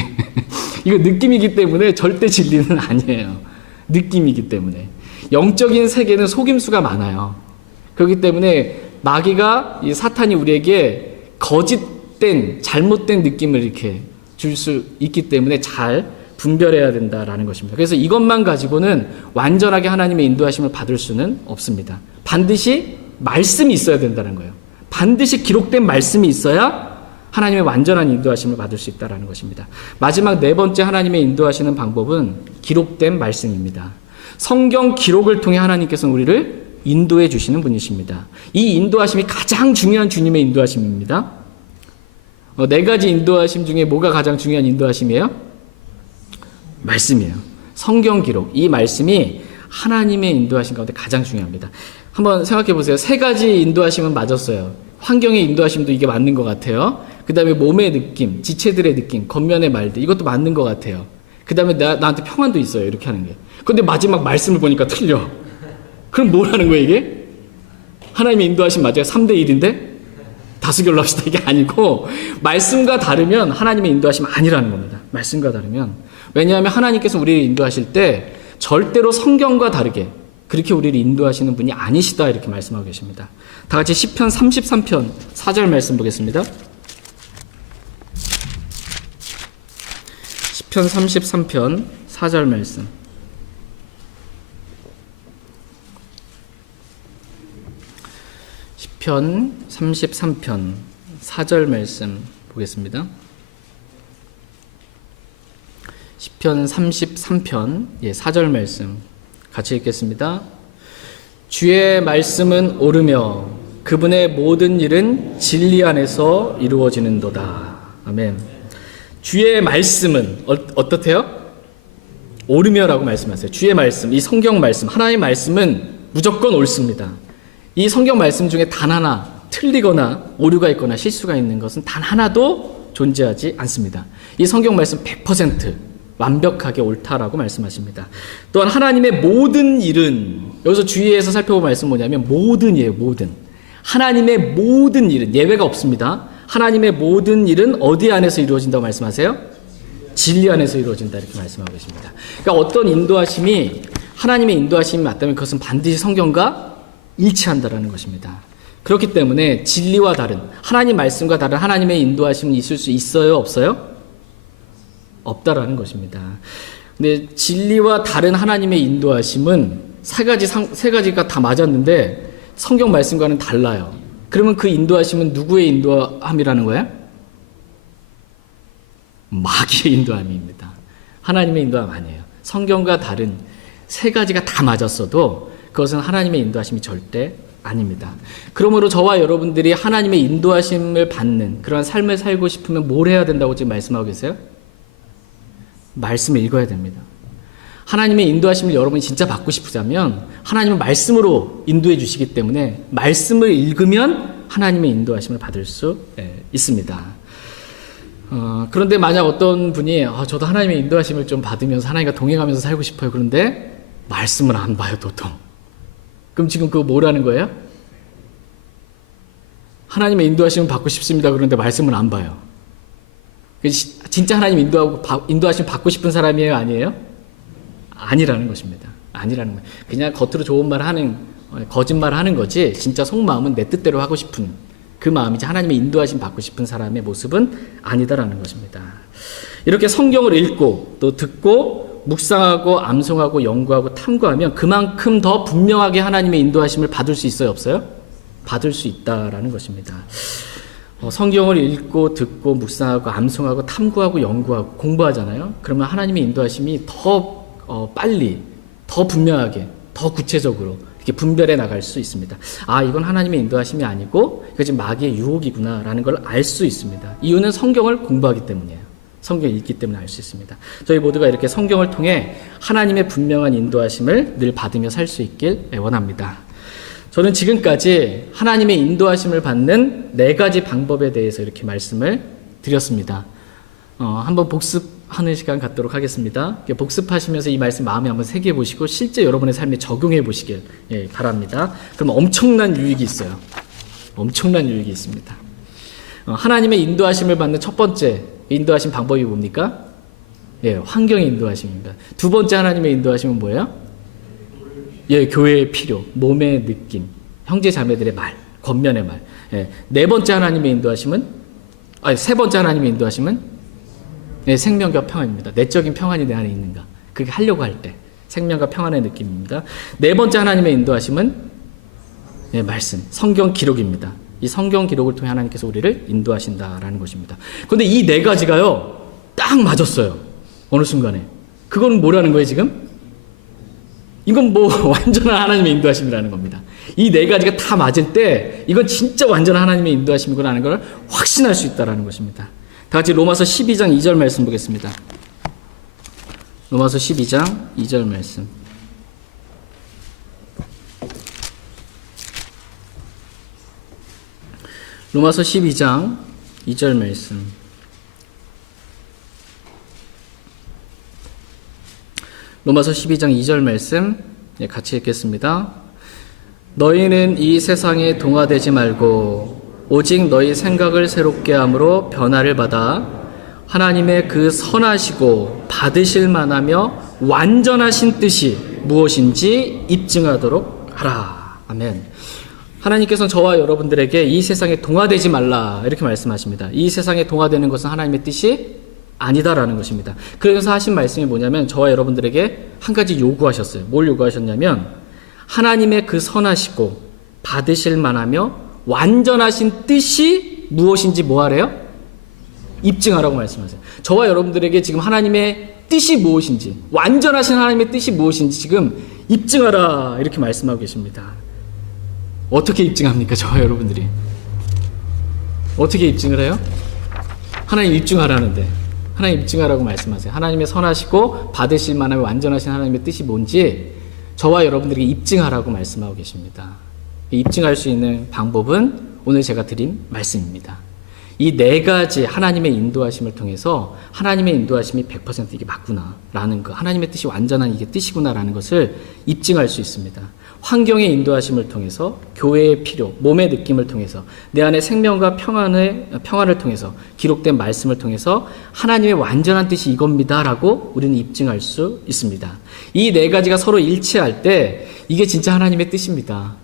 이거 느낌이기 때문에 절대 진리는 아니에요. 느낌이기 때문에. 영적인 세계는 속임수가 많아요. 그렇기 때문에 마귀가, 이 사탄이 우리에게 거짓된, 잘못된 느낌을 이렇게 줄 수 있기 때문에 잘 분별해야 된다라는 것입니다. 그래서 이것만 가지고는 완전하게 하나님의 인도하심을 받을 수는 없습니다. 반드시 말씀이 있어야 된다는 거예요. 반드시 기록된 말씀이 있어야 하나님의 완전한 인도하심을 받을 수 있다는 것입니다. 마지막 네 번째 하나님의 인도하시는 방법은 기록된 말씀입니다. 성경 기록을 통해 하나님께서는 우리를 인도해 주시는 분이십니다. 이 인도하심이 가장 중요한 주님의 인도하심입니다. 네 가지 인도하심 중에 뭐가 가장 중요한 인도하심이에요? 말씀이에요. 성경 기록, 이 말씀이 하나님의 인도하심 가운데 가장 중요합니다. 한번 생각해 보세요. 세 가지 인도하심은 맞았어요. 환경의 인도하심도 이게 맞는 것 같아요. 그 다음에 몸의 느낌, 지체들의 느낌, 겉면의 말들, 이것도 맞는 것 같아요. 그 다음에 나한테 평안도 있어요. 이렇게 하는 게. 근데 마지막 말씀을 보니까 틀려. 그럼 뭘 하는 거예요, 이게? 하나님의 인도하심 맞아요? 3대 1인데? 다수결로 합시다. 이게 아니고, 말씀과 다르면 하나님의 인도하심 아니라는 겁니다. 말씀과 다르면. 왜냐하면 하나님께서 우리를 인도하실 때 절대로 성경과 다르게 그렇게 우리를 인도하시는 분이 아니시다 이렇게 말씀하고 계십니다. 다 같이 시편 33편 4절 말씀 보겠습니다. 시편 33편 4절 말씀. 시편 시편 33편 4절 말씀 보겠습니다. 시편 33편 4절 말씀 같이 읽겠습니다. 주의 말씀은 옳으며 그분의 모든 일은 진리 안에서 이루어지는도다. 아멘. 주의 말씀은 어떻대요? 옳으며라고 말씀하세요. 주의 말씀, 이 성경 말씀, 하나님의 말씀은 무조건 옳습니다. 이 성경 말씀 중에 단 하나 틀리거나 오류가 있거나 실수가 있는 것은 단 하나도 존재하지 않습니다. 이 성경 말씀 100% 완벽하게 옳다라고 말씀하십니다. 또한 하나님의 모든 일은, 여기서 주의해서 살펴볼 말씀은 뭐냐면 모든이에요. 모든. 하나님의 모든 일은 예외가 없습니다. 하나님의 모든 일은 어디 안에서 이루어진다고 말씀하세요? 진리 안에서 이루어진다 이렇게 말씀하고 계십니다. 그러니까 어떤 인도하심이 하나님의 인도하심이 맞다면 그것은 반드시 성경과 일치한다라는 것입니다. 그렇기 때문에 진리와 다른, 하나님 말씀과 다른 하나님의 인도하심은 있을 수 있어요? 없어요? 없다라는 것입니다. 근데 진리와 다른 하나님의 인도하심은 세 가지가 다 맞았는데 성경 말씀과는 달라요. 그러면 그 인도하심은 누구의 인도함이라는 거예요? 마귀의 인도함입니다. 하나님의 인도함 아니에요. 성경과 다른 세 가지가 다 맞았어도 그것은 하나님의 인도하심이 절대 아닙니다. 그러므로 저와 여러분들이 하나님의 인도하심을 받는 그런 삶을 살고 싶으면 뭘 해야 된다고 지금 말씀하고 계세요? 말씀을 읽어야 됩니다. 하나님의 인도하심을 여러분이 진짜 받고 싶으자면 하나님은 말씀으로 인도해 주시기 때문에 말씀을 읽으면 하나님의 인도하심을 받을 수 있습니다. 그런데 만약 어떤 분이 저도 하나님의 인도하심을 좀 받으면서 하나님과 동행하면서 살고 싶어요. 그런데 말씀을 안 봐요, 도통. 그럼 지금 그거 뭐라는 거예요? 하나님의 인도하심을 받고 싶습니다. 그런데 말씀을 안 봐요. 진짜 하나님 인도하심 받고 싶은 사람이에요? 아니에요? 아니라는 것입니다. 아니라는 거예요. 그냥 겉으로 좋은 말 하는, 거짓말 하는 거지, 진짜 속마음은 내 뜻대로 하고 싶은 그 마음이지 하나님의 인도하심 받고 싶은 사람의 모습은 아니다라는 것입니다. 이렇게 성경을 읽고 또 듣고 묵상하고 암송하고 연구하고 탐구하면 그만큼 더 분명하게 하나님의 인도하심을 받을 수 있어요? 없어요? 받을 수 있다라는 것입니다. 성경을 읽고 듣고 묵상하고 암송하고 탐구하고 연구하고 공부하잖아요. 그러면 하나님의 인도하심이 더 빨리, 더 분명하게, 더 구체적으로 이렇게 분별해 나갈 수 있습니다. 이건 하나님의 인도하심이 아니고 이거 지금 마귀의 유혹이구나라는 걸 알 수 있습니다. 이유는 성경을 공부하기 때문이에요. 성경을 읽기 때문에 알 수 있습니다. 저희 모두가 이렇게 성경을 통해 하나님의 분명한 인도하심을 늘 받으며 살 수 있길 원합니다. 저는 지금까지 하나님의 인도하심을 받는 4가지 방법에 대해서 이렇게 말씀을 드렸습니다. 한번 복습하는 시간 갖도록 하겠습니다. 복습하시면서 이 말씀 마음에 한번 새겨 보시고 실제 여러분의 삶에 적용해 보시길 바랍니다. 그럼 엄청난 유익이 있어요. 엄청난 유익이 있습니다. 하나님의 인도하심을 받는 첫 번째 인도하심 방법이 뭡니까? 환경의 인도하심입니다. 두 번째 하나님의 인도하심은 뭐예요? 교회의 필요, 몸의 느낌, 형제 자매들의 말, 겉면의 말. 네 번째 하나님의 인도하심은, 세 번째 하나님의 인도하심은 생명과 평안입니다. 내적인 평안이 내 안에 있는가? 그게 하려고 할 때 생명과 평안의 느낌입니다. 네 번째 하나님의 인도하심은 말씀, 성경 기록입니다. 이 성경 기록을 통해 하나님께서 우리를 인도하신다라는 것입니다. 그런데 이 4가지가요 딱 맞았어요. 어느 순간에. 그건 뭐라는 거예요 지금? 이건 완전한 하나님의 인도하심이라는 겁니다. 이 4가지가 다 맞을 때 이건 진짜 완전한 하나님의 인도하심이구나 하는 걸 확신할 수 있다는 것입니다. 다 같이 로마서 12장 2절 말씀 보겠습니다. 로마서 12장 2절 말씀. 로마서 12장 2절 말씀. 로마서 12장 2절 말씀 같이 읽겠습니다. 너희는 이 세상에 동화되지 말고 오직 너희 생각을 새롭게 함으로 변화를 받아 하나님의 그 선하시고 받으실 만하며 완전하신 뜻이 무엇인지 입증하도록 하라. 아멘. 하나님께서는 저와 여러분들에게 이 세상에 동화되지 말라 이렇게 말씀하십니다. 이 세상에 동화되는 것은 하나님의 뜻이 아니다라는 것입니다. 그래서 하신 말씀이 뭐냐면 저와 여러분들에게 한 가지 요구하셨어요. 뭘 요구하셨냐면 하나님의 그 선하시고 받으실 만하며 완전하신 뜻이 무엇인지 뭐 하래요? 입증하라고 말씀하세요. 저와 여러분들에게 지금 하나님의 뜻이 무엇인지, 완전하신 하나님의 뜻이 무엇인지 지금 입증하라 이렇게 말씀하고 계십니다. 어떻게 입증합니까? 저와 여러분들이 어떻게 입증을 해요? 하나님 입증하라는데, 하나님 입증하라고 말씀하세요. 하나님의 선하시고 받으실 만한 완전하신 하나님의 뜻이 뭔지 저와 여러분들에게 입증하라고 말씀하고 계십니다. 입증할 수 있는 방법은 오늘 제가 드린 말씀입니다. 이 네 가지 하나님의 인도하심을 통해서 하나님의 인도하심이 100% 이게 맞구나라는 거, 하나님의 뜻이 완전한 이게 뜻이구나라는 것을 입증할 수 있습니다. 환경의 인도하심을 통해서, 교회의 필요, 몸의 느낌을 통해서, 내 안에 생명과 평안을 통해서, 기록된 말씀을 통해서 하나님의 완전한 뜻이 이겁니다라고 우리는 입증할 수 있습니다. 이 네 가지가 서로 일치할 때 이게 진짜 하나님의 뜻입니다.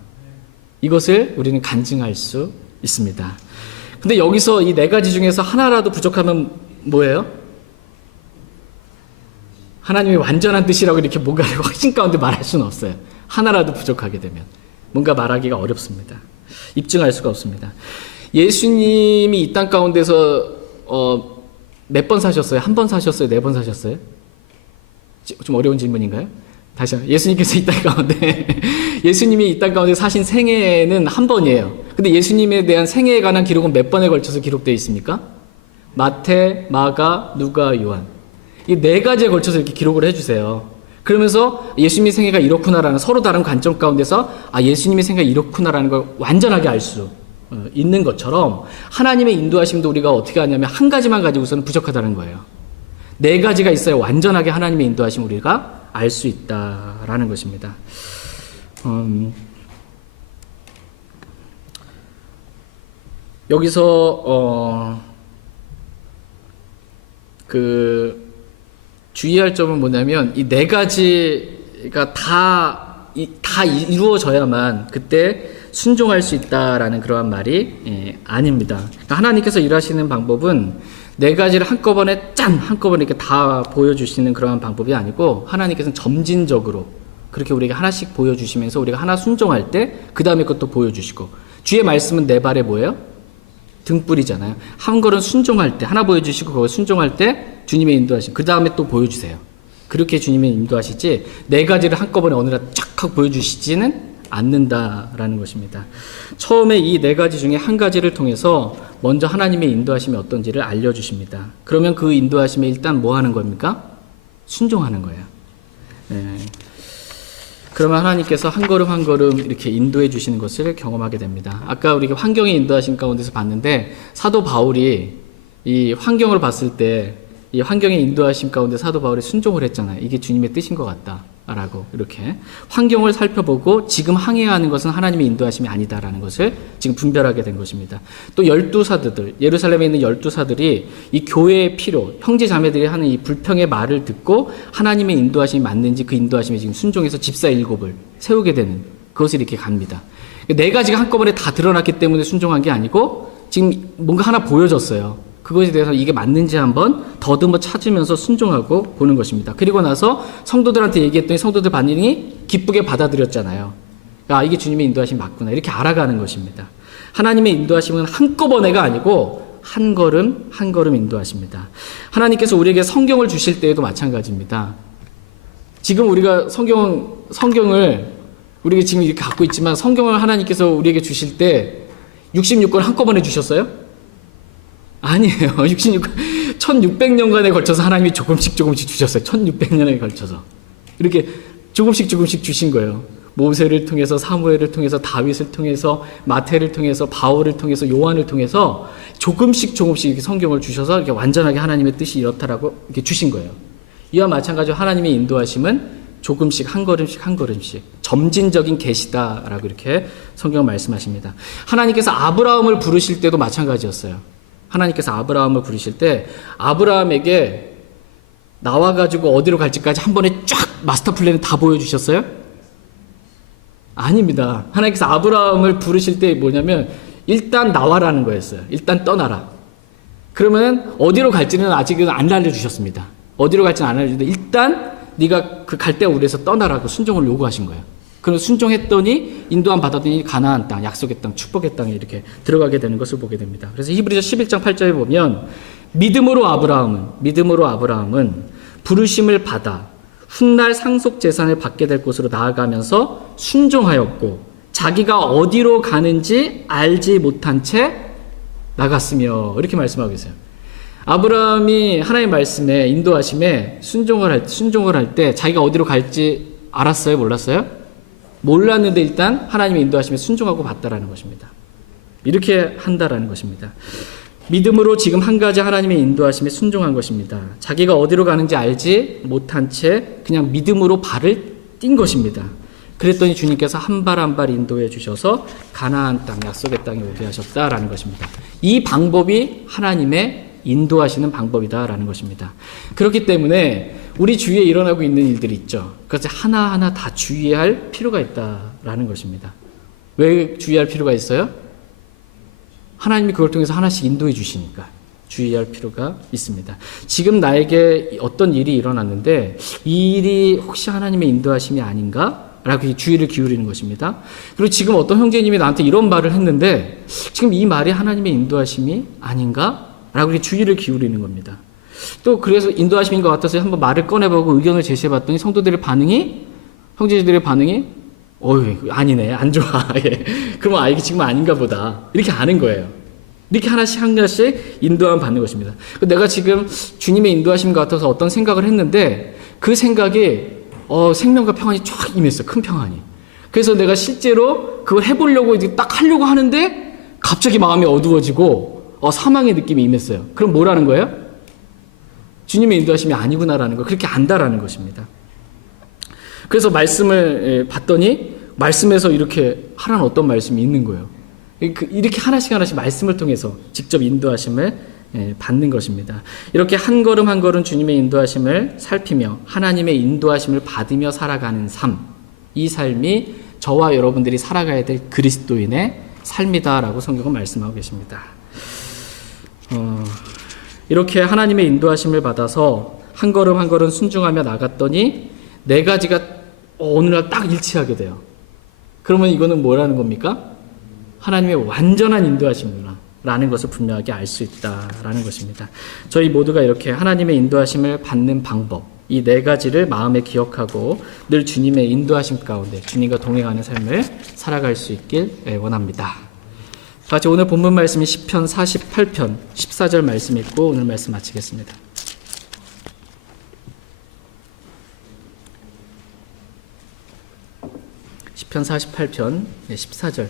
이것을 우리는 간증할 수 있습니다. 근데 여기서 이 네 가지 중에서 하나라도 부족하면 뭐예요? 하나님의 완전한 뜻이라고 이렇게 뭔가를 확신 가운데 말할 수는 없어요. 하나라도 부족하게 되면 뭔가 말하기가 어렵습니다. 입증할 수가 없습니다. 예수님이 이 땅 가운데서 몇 번 사셨어요? 한 번 사셨어요? 네 번 사셨어요? 좀 어려운 질문인가요? 다시 한번. 예수님께서 이 땅 가운데 예수님이 이 땅 가운데 사신 생애는 한 번이에요. 근데 예수님에 대한 생애에 관한 기록은 몇 번에 걸쳐서 기록되어 있습니까? 마태, 마가, 누가, 요한. 이 네 가지에 걸쳐서 이렇게 기록을 해주세요. 그러면서 예수님의 생애가 이렇구나라는 서로 다른 관점 가운데서 예수님의 생애가 이렇구나라는 걸 완전하게 알 수 있는 것처럼 하나님의 인도하심도 우리가 어떻게 하냐면 한 가지만 가지고서는 부족하다는 거예요. 네 가지가 있어야 완전하게 하나님의 인도하심 우리가 알 수 있다라는 것입니다. 여기서 주의할 점은 뭐냐면 이 네 가지가 다 이루어져야만 그때 순종할 수 있다라는 그러한 말이 아닙니다. 그러니까 하나님께서 일하시는 방법은 네 가지를 한꺼번에 이렇게 다 보여주시는 그러한 방법이 아니고 하나님께서는 점진적으로 그렇게 우리에게 하나씩 보여주시면서 우리가 하나 순종할 때 그 다음에 것도 보여주시고, 주의 말씀은 내 발에 뭐예요? 등불이잖아요. 한 걸음 순종할 때 하나 보여주시고 그걸 순종할 때 주님의 인도하심, 그 다음에 또 보여주세요. 그렇게 주님의 인도하시지 네 가지를 한꺼번에 어느 날 쫙 하고 보여주시지는 않는다라는 것입니다. 처음에 이 네 가지 중에 한 가지를 통해서 먼저 하나님의 인도하심이 어떤지를 알려주십니다. 그러면 그 인도하심에 일단 뭐 하는 겁니까? 순종하는 거예요. 그러면 하나님께서 한 걸음 한 걸음 이렇게 인도해 주시는 것을 경험하게 됩니다. 아까 우리가 환경의 인도하심 가운데서 봤는데 사도 바울이 이 환경을 봤을 때 이 환경의 인도하심 가운데 사도 바울이 순종을 했잖아요. 이게 주님의 뜻인 것 같다라고 이렇게 환경을 살펴보고 지금 항해해야 하는 것은 하나님의 인도하심이 아니다라는 것을 지금 분별하게 된 것입니다. 또 12사도들, 예루살렘에 있는 12사들이 이 교회의 필요, 형제 자매들이 하는 이 불평의 말을 듣고 하나님의 인도하심이 맞는지 그 인도하심에 지금 순종해서 집사 7을 세우게 되는 그것을 이렇게 갑니다. 네 가지가 한꺼번에 다 드러났기 때문에 순종한 게 아니고 지금 뭔가 하나 보여졌어요. 그것에 대해서 이게 맞는지 한번 더듬어 찾으면서 순종하고 보는 것입니다. 그리고 나서 성도들한테 얘기했더니 성도들 반응이 기쁘게 받아들였잖아요. 이게 주님의 인도하심이 맞구나 이렇게 알아가는 것입니다. 하나님의 인도하심은 한꺼번에가 아니고 한 걸음 한 걸음 인도하십니다. 하나님께서 우리에게 성경을 주실 때에도 마찬가지입니다. 지금 우리가 성경을 우리가 지금 이렇게 갖고 있지만 성경을 하나님께서 우리에게 주실 때 66권 한꺼번에 주셨어요? 아니에요. 1600년간에 걸쳐서 하나님이 조금씩 주셨어요. 1600년에 걸쳐서. 이렇게 조금씩 주신 거예요. 모세를 통해서, 사무엘을 통해서, 다윗을 통해서, 마태를 통해서, 바울을 통해서, 요한을 통해서 조금씩 이렇게 성경을 주셔서 이렇게 완전하게 하나님의 뜻이 이렇다라고 이렇게 주신 거예요. 이와 마찬가지로 하나님의 인도하심은 조금씩 한 걸음씩 점진적인 계시다라고 이렇게 성경 말씀하십니다. 하나님께서 아브라함을 부르실 때도 마찬가지였어요. 하나님께서 아브라함을 부르실 때 아브라함에게 나와가지고 어디로 갈지까지 한 번에 쫙 마스터 플랜을 다 보여주셨어요? 아닙니다. 하나님께서 아브라함을 부르실 때 뭐냐면 일단 나와라는 거였어요. 일단 떠나라. 그러면 어디로 갈지는 아직은 안 알려주셨습니다. 어디로 갈지는 안 알려주는데 일단 네가 그 갈대우리에서 떠나라고 순종을 요구하신 거예요. 그럼 순종했더니 인도함 받았더니 가나안 땅, 약속의 땅, 축복의 땅에 이렇게 들어가게 되는 것을 보게 됩니다. 그래서 히브리서 11장 8절에 보면 믿음으로 아브라함은 부르심을 받아 훗날 상속 재산을 받게 될 곳으로 나아가면서 순종하였고 자기가 어디로 가는지 알지 못한 채 나갔으며 이렇게 말씀하고 계세요. 아브라함이 하나님의 말씀에 인도하심에 순종을 할 때 자기가 어디로 갈지 알았어요? 몰랐어요? 몰랐는데 일단 하나님의 인도하심에 순종하고 봤다라는 것입니다. 이렇게 한다라는 것입니다. 믿음으로 지금 한 가지 하나님의 인도하심에 순종한 것입니다. 자기가 어디로 가는지 알지 못한 채 그냥 믿음으로 발을 띈 것입니다. 그랬더니 주님께서 한 발 한 발 인도해 주셔서 가나안 땅, 약속의 땅에 오게 하셨다라는 것입니다. 이 방법이 하나님의 인도하시는 방법이다라는 것입니다. 그렇기 때문에 우리 주위에 일어나고 있는 일들이 있죠. 그래서 하나하나 다 주의할 필요가 있다라는 것입니다. 왜 주의할 필요가 있어요? 하나님이 그걸 통해서 하나씩 인도해 주시니까 주의할 필요가 있습니다. 지금 나에게 어떤 일이 일어났는데 이 일이 혹시 하나님의 인도하심이 아닌가? 라고 주의를 기울이는 것입니다. 그리고 지금 어떤 형제님이 나한테 이런 말을 했는데 지금 이 말이 하나님의 인도하심이 아닌가? 라고 주의를 기울이는 겁니다. 또 그래서 인도하심인 것 같아서 한번 말을 꺼내보고 의견을 제시해봤더니 형제들의 반응이 아니네, 안 좋아. 예. 그러면 이게 지금 아닌가 보다. 이렇게 아는 거예요. 이렇게 하나씩 인도함 받는 것입니다. 내가 지금 주님의 인도하심 같아서 어떤 생각을 했는데 그 생각이 생명과 평안이 쫙 임했어. 큰 평안이. 그래서 내가 실제로 그걸 해보려고 딱 하려고 하는데 갑자기 마음이 어두워지고 사망의 느낌이 임했어요. 그럼 뭐라는 거예요? 주님의 인도하심이 아니구나라는 거. 그렇게 안다라는 것입니다. 그래서 말씀을 봤더니 말씀에서 이렇게 하라는 어떤 말씀이 있는 거예요. 이렇게 하나씩 말씀을 통해서 직접 인도하심을 받는 것입니다. 이렇게 한 걸음 한 걸음 주님의 인도하심을 살피며 하나님의 인도하심을 받으며 살아가는 삶, 이 삶이 저와 여러분들이 살아가야 될 그리스도인의 삶이다라고 성경은 말씀하고 계십니다. 이렇게 하나님의 인도하심을 받아서 한 걸음 한 걸음 순종하며 나갔더니 네 가지가 어느 날 딱 일치하게 돼요. 그러면 이거는 뭐라는 겁니까? 하나님의 완전한 인도하심이구나 라는 것을 분명하게 알 수 있다라는 것입니다. 저희 모두가 이렇게 하나님의 인도하심을 받는 방법, 이 네 가지를 마음에 기억하고 늘 주님의 인도하심 가운데 주님과 동행하는 삶을 살아갈 수 있길 원합니다. 같이 오늘 본문 말씀이 시편 48편 14절 말씀 읽고 오늘 말씀 마치겠습니다. 시편 48편 14절.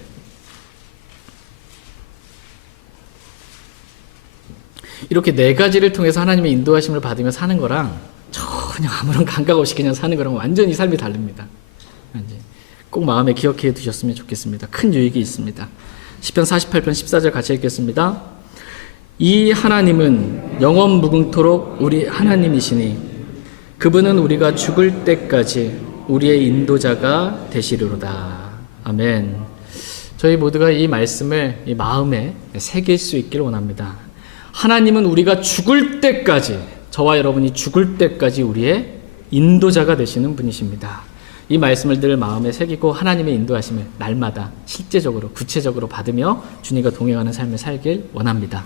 이렇게 네 가지를 통해서 하나님의 인도하심을 받으며 사는 거랑 전혀 아무런 감각 없이 그냥 사는 거랑 완전히 삶이 다릅니다. 꼭 마음에 기억해 두셨으면 좋겠습니다. 큰 유익이 있습니다. 시편 48편 14절 같이 읽겠습니다. 이 하나님은 영원 무궁토록 우리 하나님이시니 그분은 우리가 죽을 때까지 우리의 인도자가 되시리로다. 아멘. 저희 모두가 이 말씀을 이 마음에 새길 수 있기를 원합니다. 하나님은 우리가 죽을 때까지, 저와 여러분이 죽을 때까지 우리의 인도자가 되시는 분이십니다. 이 말씀을 늘 마음에 새기고 하나님의 인도하심을 날마다 실제적으로 구체적으로 받으며 주님과 동행하는 삶을 살길 원합니다.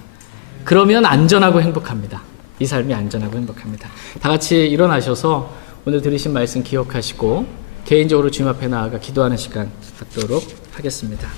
그러면 안전하고 행복합니다. 이 삶이 안전하고 행복합니다. 다 같이 일어나셔서 오늘 들으신 말씀 기억하시고 개인적으로 주님 앞에 나아가 기도하는 시간 갖도록 하겠습니다.